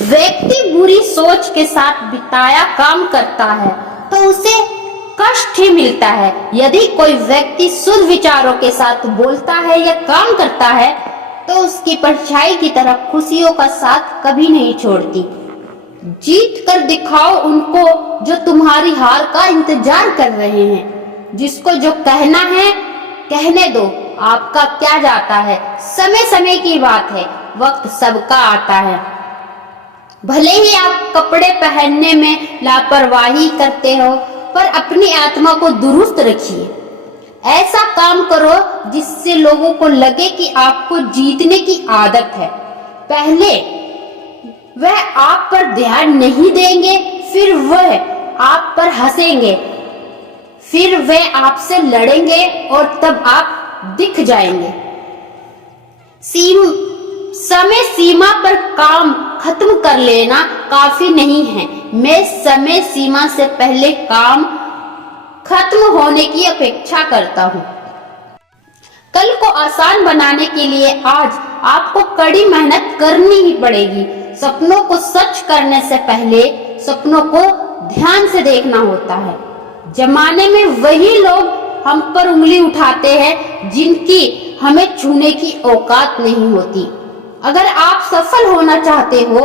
व्यक्ति बुरी सोच के साथ बिताया काम करता है तो उसे कष्ट ही मिलता है। यदि कोई व्यक्ति शुद्ध विचारों के साथ बोलता है या काम करता है तो उसकी परछाई की तरह खुशियों का साथ कभी नहीं छोड़ती। जीत कर दिखाओ उनको जो तुम्हारी हार का इंतजार कर रहे हैं। जिसको जो कहना है कहने दो, आपका क्या जाता है। समय समय की बात है, वक्त सबका आता है। भले ही आप कपड़े पहनने में लापरवाही करते हो पर अपनी आत्मा को दुरुस्त रखिए। ऐसा काम करो जिससे लोगों को लगे कि आपको जीतने की आदत है। पहले वह आप पर ध्यान नहीं देंगे, फिर वह आप पर हंसेंगे, फिर वह आपसे लड़ेंगे और तब आप दिख जाएंगे। समय सीमा पर काम खत्म कर लेना काफी नहीं है। मैं समय सीमा से पहले काम खत्म होने की अपेक्षा करता हूँ। कल को आसान बनाने के लिए आज आपको कड़ी मेहनत करनी ही पड़ेगी। सपनों को सच करने से पहले सपनों को ध्यान से देखना होता है। जमाने में वही लोग हम पर उंगली उठाते हैं जिनकी हमें छूने की औकात नहीं होती। अगर आप सफल होना चाहते हो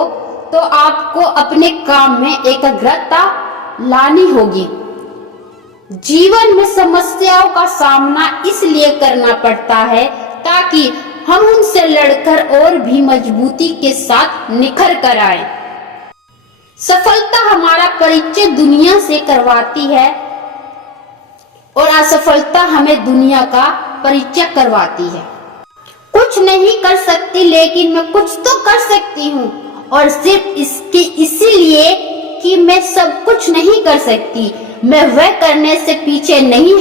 तो आपको अपने काम में एकाग्रता लानी होगी। जीवन में समस्याओं का सामना इसलिए करना पड़ता है ताकि हम उनसे लड़कर और भी मजबूती के साथ निखर कर आए। सफलता हमारा परिचय दुनिया से करवाती है और असफलता हमें दुनिया का परिचय करवाती है। कुछ नहीं कर सकती लेकिन मैं कुछ तो कर सकती हूँ, और सिर्फ इसीलिए कि मैं सब कुछ नहीं कर सकती, मैं वह करने से पीछे नहीं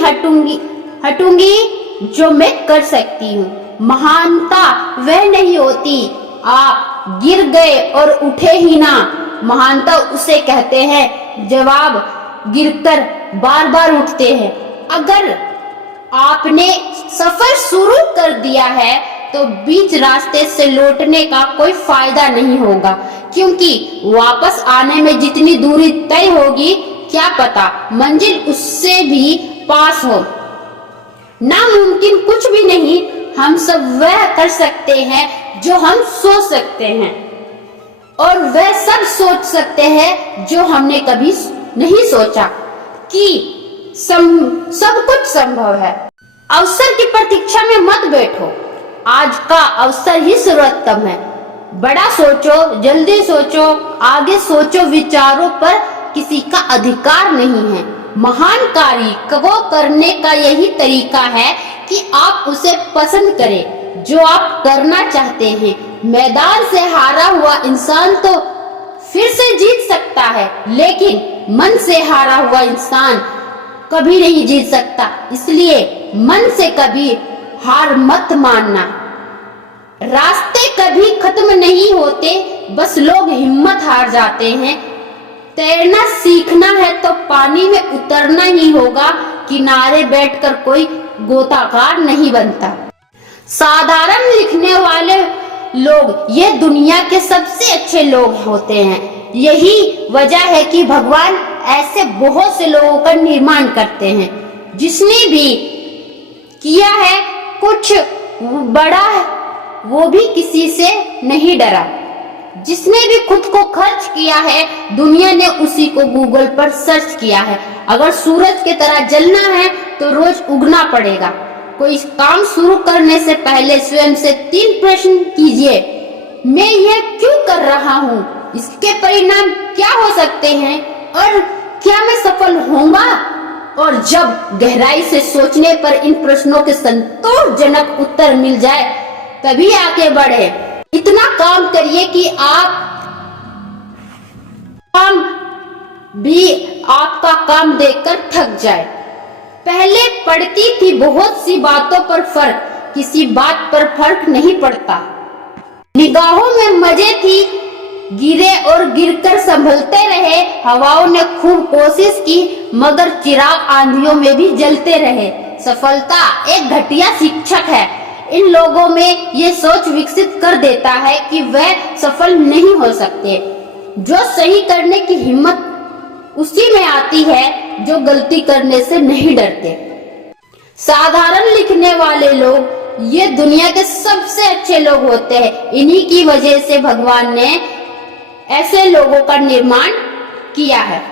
हटूंगी जो मैं कर सकती हूँ। महानता वह नहीं होती आप गिर गए और उठे ही ना। महानता उसे कहते हैं जवाब गिरकर बार बार उठते हैं। अगर आपने सफर शुरू कर दिया है तो बीच रास्ते से लौटने का कोई फायदा नहीं होगा, क्योंकि वापस आने में जितनी दूरी तय होगी क्या पता मंजिल उससे भी पास हो। नामुमकिन कुछ भी नहीं, हम सब वह कर सकते हैं जो हम सोच सकते हैं, और वह सब सोच सकते हैं जो हमने कभी नहीं सोचा कि सब कुछ संभव है। अवसर की प्रतीक्षा में मत बैठो, आज का अवसर ही सर्वोत्तम है। बड़ा सोचो, जल्दी सोचो, आगे सोचो। विचारों पर किसी का अधिकार नहीं है। महान कार्य को करने का यही तरीका है कि आप उसे पसंद करें जो आप करना चाहते हैं। मैदान से हारा हुआ इंसान तो फिर से जीत सकता है, लेकिन मन से हारा हुआ इंसान कभी नहीं जीत सकता। इसलिए मन से कभी हार मत मानना। रास्ते कभी खत्म नहीं होते, बस लोग हिम्मत हार जाते हैं। तैरना सीखना है तो पानी में उतरना ही होगा, किनारे बैठकर कोई गोताखोर नहीं बनता। साधारण लिखने वाले लोग ये दुनिया के सबसे अच्छे लोग होते हैं। यही वजह है कि भगवान ऐसे बहुत से लोगों का निर्माण करते हैं। जिसने भी किया है कुछ बड़ा, वो भी किसी से नहीं डरा। जिसने भी खुद को खर्च किया है, दुनिया ने उसी को गूगल पर सर्च किया है। अगर सूरज की तरह जलना है तो रोज उगना पड़ेगा। कोई काम शुरू करने से पहले स्वयं से 3 प्रश्न कीजिए। मैं यह क्यों कर रहा हूँ? इसके परिणाम क्या हो सकते हैं? और क्या मैं सफल होऊंगा? और जब गहराई से सोचने पर इन प्रश्नों के संतोषजनक उत्तर मिल जाए तभी आगे बढ़े। इतना काम करिए कि आपका काम देखकर थक जाए। पहले पड़ती थी बहुत सी बातों पर फर्क, किसी बात पर फर्क नहीं पड़ता। निगाहों में मजे थी, गिरे और गिरकर संभलते रहे। हवाओं ने खूब कोशिश की मगर चिराग आंधियों में भी जलते रहे। सफलता एक घटिया शिक्षक है। इन लोगों में ये सोच विकसित कर देता है कि वह सफल नहीं हो सकते। जो सही करने की हिम्मत उसी में आती है जो गलती करने से नहीं डरते। साधारण लिखने वाले लोग ये दुनिया के सबसे अच्छे लोग होते हैं। इन्हीं की वजह से भगवान ने ऐसे लोगों का निर्माण किया है।